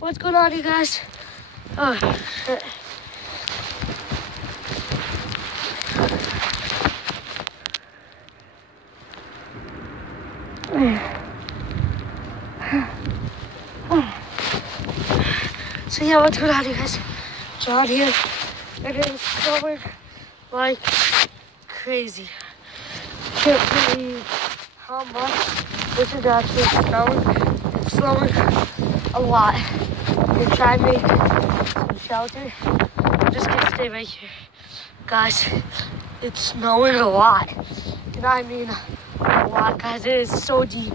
What's going on, you guys? Oh, shit. So yeah, what's going on, you guys? John here. It is snowing like crazy. Can't believe how much this is actually snowing. It's snowing a lot. We're trying to make some shelter. I'm just gonna stay right here. Guys, it's snowing a lot. You know what I mean? A lot, guys. It is so deep.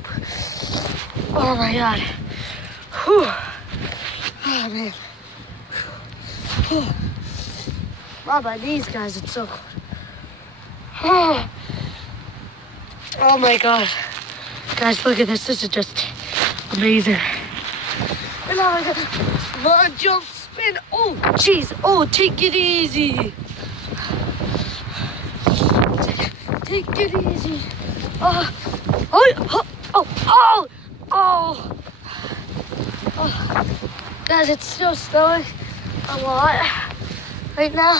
Oh my god. Whew. Oh man. Whew. Wow, my knees, guys, it's so cold. Oh my god. Guys, look at this. This is just amazing. And now I got one jump spin. Oh, jeez. Oh, take it easy. Take it easy. Oh, guys, it's still snowing a lot right now.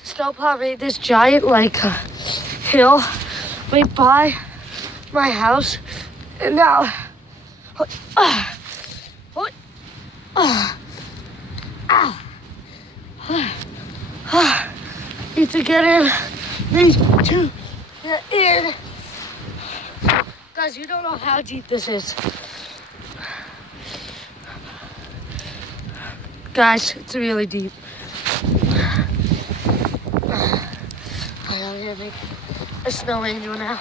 The snowplow made this giant hill right by my house, and now need to get in. Need to get in. Guys, you don't know how deep this is. Guys, it's really deep. I'm gonna make a snow angel now,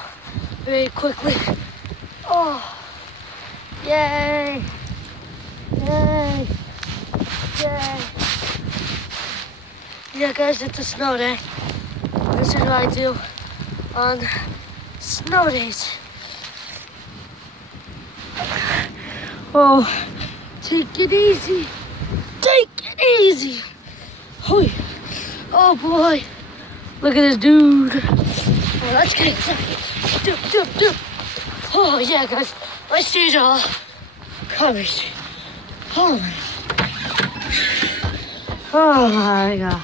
very quickly. Oh, yay! Yay! Yay! Yeah, guys, it's a snow day. This is what I do on snow days. Oh, take it easy. Take it easy. Oh boy. Look at this dude. Oh, let's get inside. Oh yeah, guys. My shoes are all covered. Oh my god.